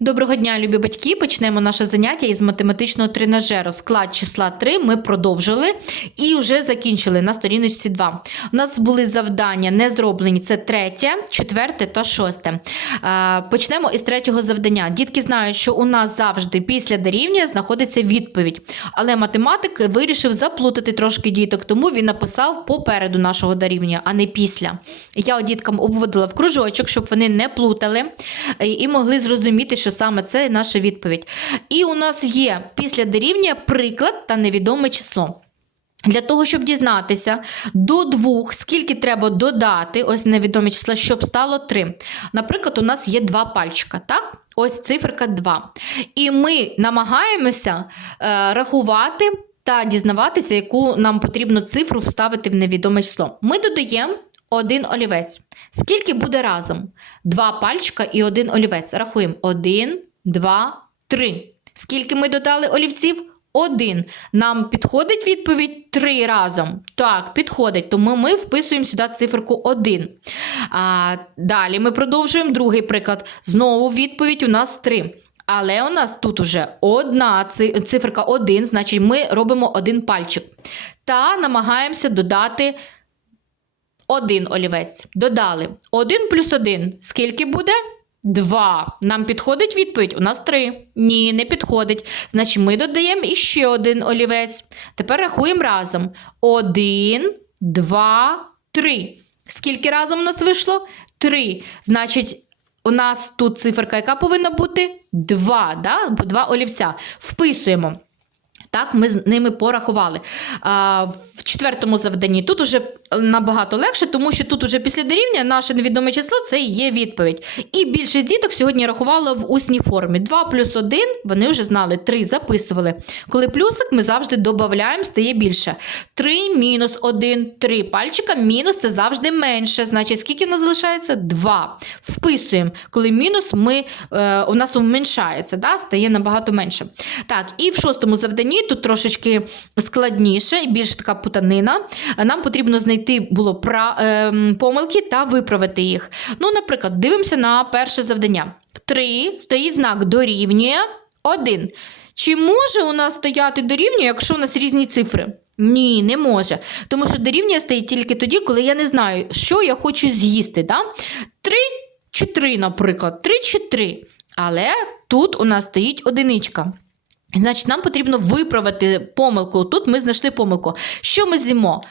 Доброго дня, любі батьки! Почнемо наше заняття із математичного тренажеру. Склад числа 3 ми продовжили і вже закінчили на сторіночці 2. У нас були завдання не зроблені: це третє, четверте та шосте. Почнемо із третього завдання. Дітки знають, що у нас завжди після дорівнює знаходиться відповідь. Але математик вирішив заплутати трошки діток, тому він написав попереду нашого дорівнює, а не після. Я діткам обводила в кружочок, щоб вони не плутали і могли зрозуміти, що саме це наша відповідь. І у нас є після дорівнює приклад та невідоме число. Для того, щоб дізнатися до двох, скільки треба додати, ось невідоме число, щоб стало 3. Наприклад, у нас є два пальчика, так? Ось циферка 2. І ми намагаємося е, рахувати та дізнаватися, яку нам потрібно цифру вставити в невідоме число. Ми додаємо один олівець. Скільки буде разом? Два пальчика і один олівець. Рахуємо. Один, два, три. Скільки ми додали олівців? Один. Нам підходить відповідь три разом. Так, підходить. Тому ми вписуємо сюди циферку 1. А, далі ми продовжуємо другий приклад. Знову відповідь у нас 3. Але у нас тут уже одна циферка 1, значить ми робимо один пальчик. Та намагаємося додати один олівець. Додали. 1 плюс 1. Скільки буде? 2. Нам підходить відповідь? У нас 3. Ні, не підходить. Значить, ми додаємо іще один олівець. Тепер рахуємо разом. 1, 2, 3. Скільки разом у нас вийшло? 3. Значить, у нас тут циферка, яка повинна бути? 2, да? Бо два олівця. Вписуємо. Так, ми з ними порахували. А, в четвертому завданні тут уже набагато легше, тому що тут уже після дорівняння наше невідоме число це і є відповідь. І більшість діток сьогодні рахувало в усній формі. 2 плюс 1, вони вже знали, 3 записували. Коли плюсик, ми завжди додаємо, стає більше. 3 мінус 1, 3 пальчика, мінус це завжди менше. Значить, скільки в нас залишається? 2. Вписуємо. Коли мінус, ми, е, у нас уменшається, да? стає набагато менше. Так, і в шостому завданні тут трошечки складніше і більш така путанина. Нам потрібно знайти було пра, е, помилки та виправити їх. Ну, наприклад, дивимося на перше завдання. 3 стоїть знак дорівнює 1. Чи може у нас стояти дорівнює, якщо у нас різні цифри? Ні, не може. Тому що дорівнює стоїть тільки тоді, коли я не знаю, що я хочу з'їсти. Да? 3 чи 3, наприклад, 3 чи 3. Але тут у нас стоїть одиничка. Значить, нам потрібно виправити помилку. Тут ми знайшли помилку. Що ми з'їмо?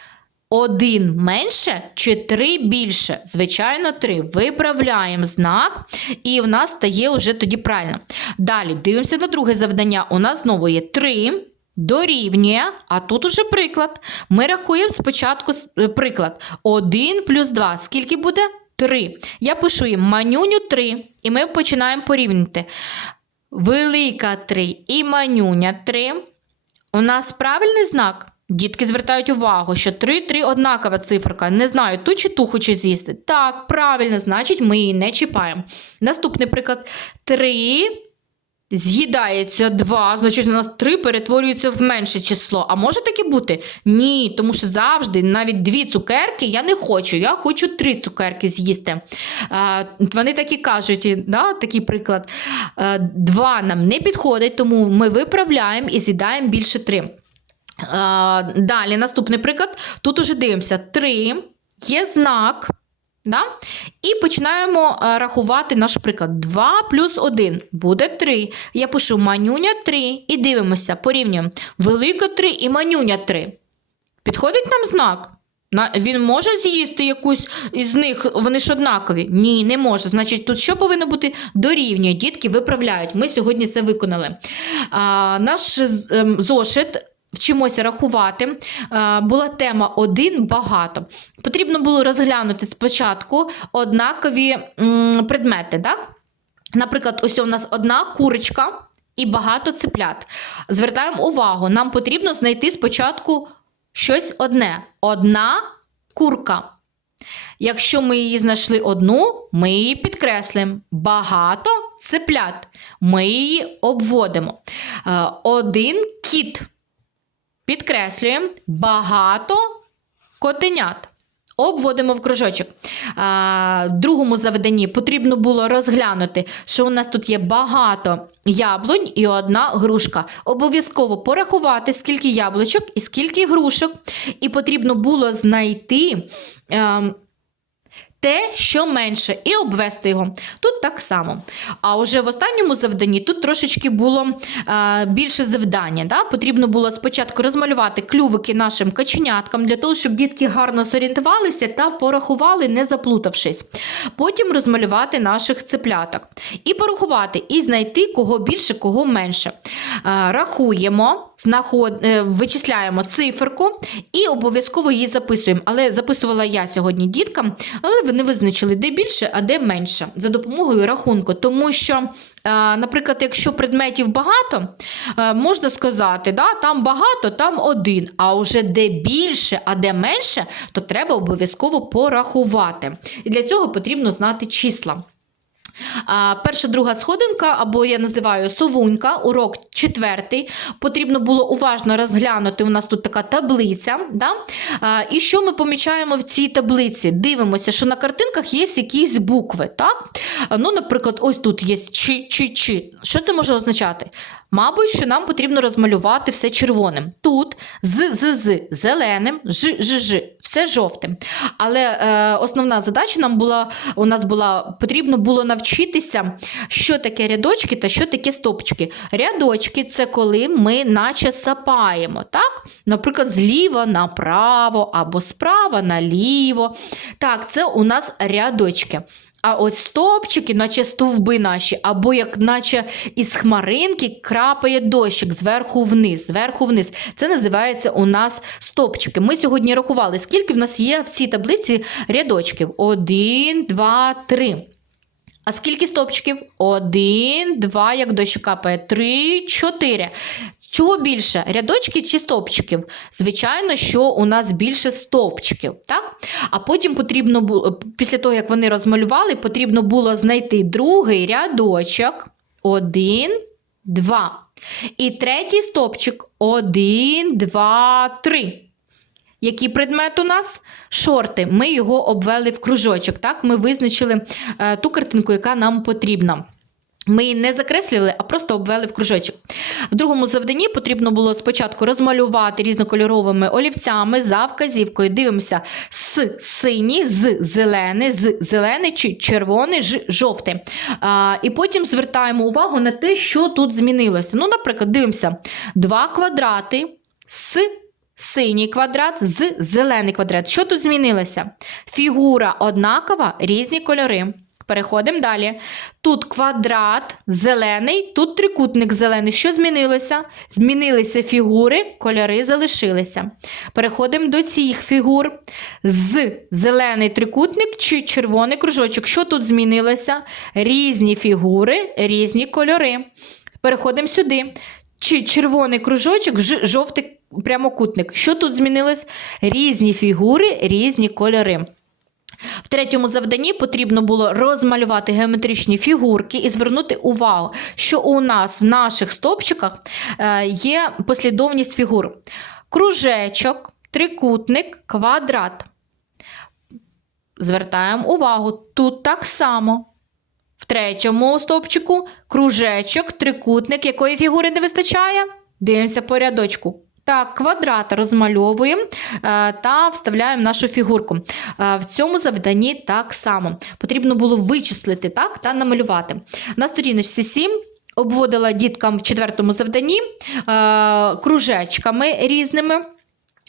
Один менше чи три більше? Звичайно, три. Виправляємо знак, і в нас стає вже тоді правильно. Далі дивимося на друге завдання. У нас знову є 3 дорівнює, а тут уже приклад. Ми рахуємо спочатку е, приклад. 1 плюс 2. Скільки буде? 3. Я пишу їм манюню 3, і ми починаємо порівняти. Велика 3 і манюня 3. У нас правильний знак. Дітки звертають увагу, що 3 3 однакова циферка. Не знаю, ту чи ту хочу з'їсти. Так, правильно, значить, ми її не чіпаємо. Наступний приклад: 3 з'їдається 2, значить, у нас 3 перетворюється в менше число. А може таке бути? Ні, тому що завжди навіть дві цукерки я не хочу. Я хочу три цукерки з'їсти. А, вони так і кажуть, да, такий приклад. А, два нам не підходить, тому ми виправляємо і з'їдаємо більше 3. А, далі, наступний приклад. Тут уже дивимося: 3, є знак. Да? І починаємо е, рахувати наш приклад. 2 плюс 1 буде 3. Я пишу манюня 3 і дивимося, порівнюємо. Велика 3 і манюня 3. Підходить нам знак? Він може з'їсти якусь із них, вони ж однакові? Ні, не може. Значить, тут що повинно бути? Дорівнює. Дітки виправляють. Ми сьогодні це виконали. А, наш ем, зошит. Вчимося рахувати. Е, Була тема один багато. Потрібно було розглянути спочатку однакові предмети. Так? Наприклад, ось у нас одна курочка і багато цеплят. Звертаємо увагу, нам потрібно знайти спочатку щось одне. Одна курка. Якщо ми її знайшли одну, ми її підкреслимо. Багато цеплят. Ми її обводимо. Е, Один кіт. Підкреслюємо багато котенят. Обводимо в кружочок. В другому заведенні потрібно було розглянути, що у нас тут є багато яблунь і одна грушка. Обов'язково порахувати, скільки яблучок і скільки грушок. І потрібно було знайти. Те, що менше, і обвести його. Тут так само. А вже в останньому завданні тут трошечки було е, більше завдання. Да? Потрібно було спочатку розмалювати клювики нашим каченяткам для того, щоб дітки гарно зорієнтувалися та порахували, не заплутавшись. Потім розмалювати наших цепляток. І порахувати, і знайти кого більше, кого менше. Е, рахуємо, знаход... е, вичисляємо циферку і обов'язково її записуємо. Але записувала я сьогодні діткам, але вони визначили, де більше, а де менше за допомогою рахунку. Тому що, е, наприклад, якщо предметів багато, е, можна сказати, да, там багато, там один. А вже де більше, а де менше, то треба обов'язково порахувати. І для цього потрібно знати числа. Перша, друга сходинка, або я називаю совунька, урок четвертий. Потрібно було уважно розглянути. У нас тут така таблиця. Да? І що ми помічаємо в цій таблиці? Дивимося, що на картинках є якісь букви. Так? Ну, наприклад, ось тут є чи, чи, чи. Що це може означати? Мабуть, що нам потрібно розмалювати все червоним. Тут з, з, з зеленим, ж, ж, ж, все жовтим. Але е, основна задача нам була, у нас була потрібно було навчитися, що таке рядочки та що таке стопчики. Рядочки це коли ми наче сапаємо. так? Наприклад, зліва направо або справа наліво. Так, це у нас рядочки. А ось стовпчики, наче стовби наші, або як наче із хмаринки крапає дощик зверху вниз, зверху вниз. Це називається у нас стовпчики. Ми сьогодні рахували, скільки в нас є в цій таблиці рядочків. Один, два, три. А скільки стовпчиків? Один, два, як дощ капає, три, чотири. Чого більше? Рядочків чи стовпчиків? Звичайно, що у нас більше стовпчиків. Так? А потім потрібно було, після того, як вони розмалювали, потрібно було знайти другий рядочок. Один, два. І третій стовпчик. Один, два, три. Який предмет у нас? Шорти. Ми його обвели в кружочок. Так? Ми визначили е, ту картинку, яка нам потрібна. Ми її не закреслювали, а просто обвели в кружочок. В другому завданні потрібно було спочатку розмалювати різнокольоровими олівцями за вказівкою. Дивимося з синій, з зелений, з зелений чи червоний, ж жовтий. А, і потім звертаємо увагу на те, що тут змінилося. Ну, наприклад, дивимося два квадрати з синій квадрат з зелений квадрат. Що тут змінилося? Фігура однакова, різні кольори. Переходимо далі. Тут квадрат зелений, тут трикутник зелений. Що змінилося? Змінилися фігури, кольори залишилися. Переходимо до цих фігур. З зелений трикутник чи червоний кружочок. Що тут змінилося? Різні фігури, різні кольори. Переходимо сюди. Чи червоний кружочок, жовтий прямокутник. Що тут змінилось? Різні фігури, різні кольори. В третьому завданні потрібно було розмалювати геометричні фігурки і звернути увагу, що у нас в наших стовпчиках е, є послідовність фігур: кружечок, трикутник, квадрат. Звертаємо увагу, тут так само. В третьому стовпчику кружечок, трикутник, якої фігури не вистачає? Дивимося по рядочку. Так, квадрат розмальовуємо е, та вставляємо нашу фігурку. Е, В цьому завданні так само. Потрібно було вичислити так, та намалювати. На сторіночці 7 обводила діткам в четвертому завданні е, кружечками різними.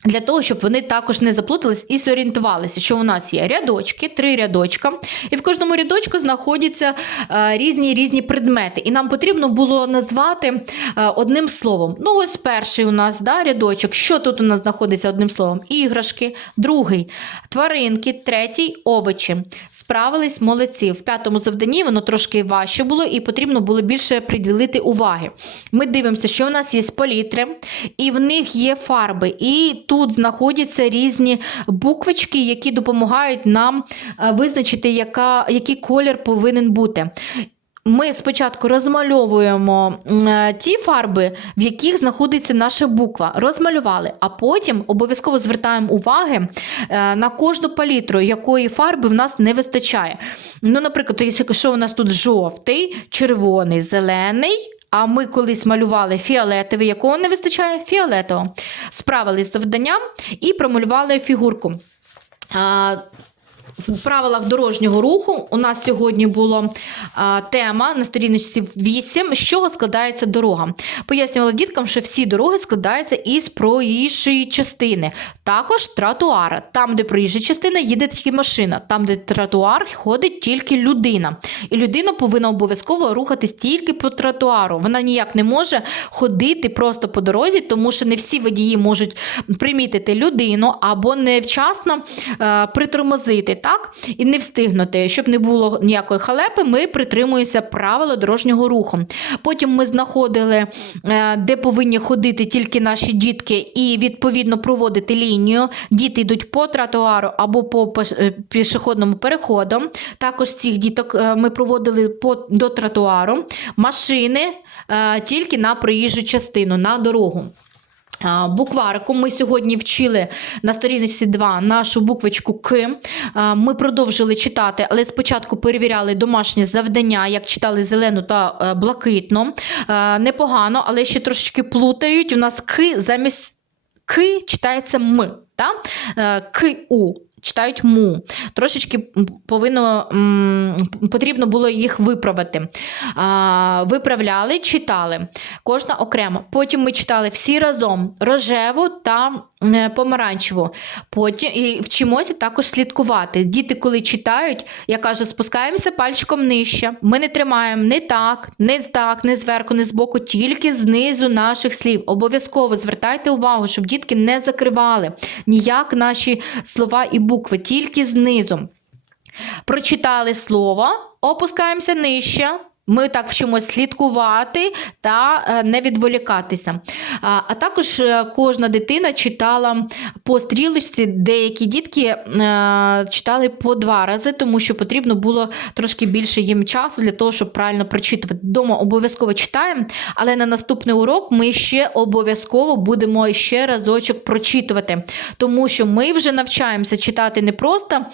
Для того, щоб вони також не заплутались і зорієнтувалися, що у нас є рядочки, три рядочка, і в кожному рядочку знаходяться е, різні різні предмети. І нам потрібно було назвати е, одним словом. Ну, ось перший у нас да, рядочок. Що тут у нас знаходиться одним словом? Іграшки, другий тваринки, третій овочі. Справились молодці. В п'ятому завданні воно трошки важче було і потрібно було більше приділити уваги. Ми дивимося, що у нас є палітри, і в них є фарби. І тут знаходяться різні буквочки, які допомагають нам е, визначити, яка, який колір повинен бути. ми спочатку розмальовуємо е, ті фарби, в яких знаходиться наша буква. Розмалювали, а потім обов'язково звертаємо уваги е, на кожну палітру, якої фарби в нас не вистачає. Ну, наприклад, якщо у нас тут жовтий, червоний, зелений. А ми колись малювали фіолетовий, якого не вистачає фіолетового. Справились з завданням і промалювали фігурку. В правилах дорожнього руху у нас сьогодні була тема на сторіночці 8, з чого складається дорога. Пояснювала діткам, що всі дороги складаються із проїжджої частини, також тротуара. Там, де проїжджа частина, їде тільки машина, там, де тротуар, ходить тільки людина. І людина повинна обов'язково рухатись тільки по тротуару. Вона ніяк не може ходити просто по дорозі, тому що не всі водії можуть примітити людину або невчасно е, притормозити, так? І не встигнути. Щоб не було ніякої халепи, ми притримуємося правила дорожнього руху. Потім ми знаходили, е, де повинні ходити тільки наші дітки, і відповідно проводити лінію. Діти йдуть по тротуару або по е, пішохідному переходу. Також цих діток е, ми проводили до тротуару. Машини тільки на проїжджу частину, на дорогу. Буквариком ми сьогодні вчили на сторіночці 2 нашу буквочку К. Ми продовжили читати, але спочатку перевіряли домашнє завдання, як читали зелену та блакитно. Е, Непогано, але ще трошечки плутають. У нас К замість К читається М. Е, Ку. Читають му. Трошечки повинно, потрібно було їх виправити. Виправляли, читали. Кожна окремо. Потім ми читали всі разом рожеву та помаранчеву. Потім і вчимося також слідкувати. Діти, коли читають, я кажу, спускаємося пальчиком нижче. Ми не тримаємо не так, не так, не зверху, не збоку, тільки знизу наших слів. Обов'язково звертайте увагу, щоб дітки не закривали ніяк наші слова і букви, тільки знизу. Прочитали слово, опускаємося нижче. Ми так вчимось слідкувати та е, не відволікатися. А, також е, кожна дитина читала по стрілочці, деякі дітки е, читали по два рази, тому що потрібно було трошки більше їм часу для того, щоб правильно прочитувати. Дома обов'язково читаємо, але на наступний урок ми ще обов'язково будемо ще разочок прочитувати, тому що ми вже навчаємося читати не просто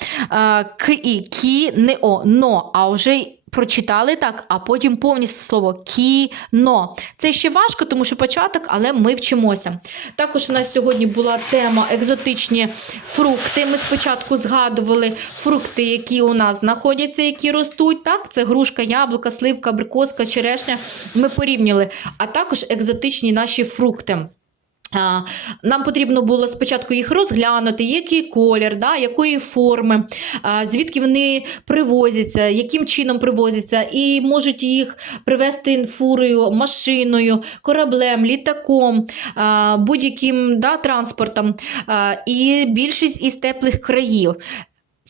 к і кі, не о, но, а вже Прочитали так, а потім повністю слово кіно. Це ще важко, тому що початок, але ми вчимося. Також у нас сьогодні була тема екзотичні фрукти. Ми спочатку згадували фрукти, які у нас знаходяться, які ростуть. Так, це грушка, яблука, сливка, абрикоска, черешня. Ми порівняли, а також екзотичні наші фрукти. Нам потрібно було спочатку їх розглянути, який колір, да, якої форми, звідки вони привозяться, яким чином привозяться, і можуть їх привезти фурою, машиною, кораблем, літаком, будь-яким да, транспортом. І більшість із теплих країв.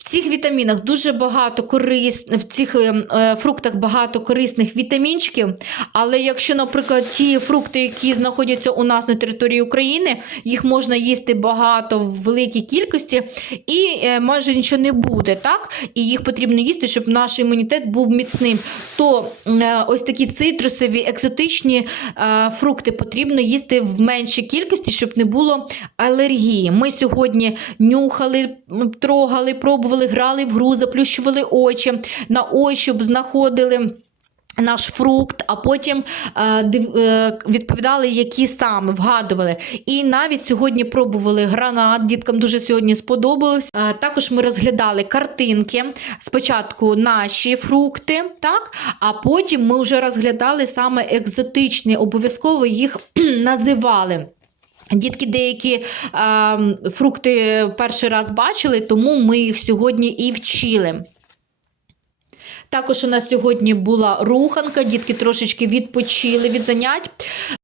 В цих вітамінах дуже багато корис... в цих е, е, фруктах багато корисних вітамінчиків. Але якщо, наприклад, ті фрукти, які знаходяться у нас на території України, їх можна їсти багато в великій кількості, і е, майже нічого не буде, так? І їх потрібно їсти, щоб наш імунітет був міцним. То ось такі цитрусові, екзотичні фрукти потрібно їсти в меншій кількості, щоб не було алергії. Ми сьогодні нюхали, трогали, пробували, грали в гру, заплющували очі, на ощуп знаходили. Наш фрукт, а потім е, е, відповідали, які саме вгадували. І навіть сьогодні пробували гранат. Діткам дуже сьогодні сподобалось. Е, також ми розглядали картинки. Спочатку наші фрукти, так, а потім ми вже розглядали саме екзотичні, обов'язково їх називали. Дітки деякі е, фрукти перший раз бачили, тому ми їх сьогодні і вчили. Також у нас сьогодні була руханка, дітки трошечки відпочили від занять.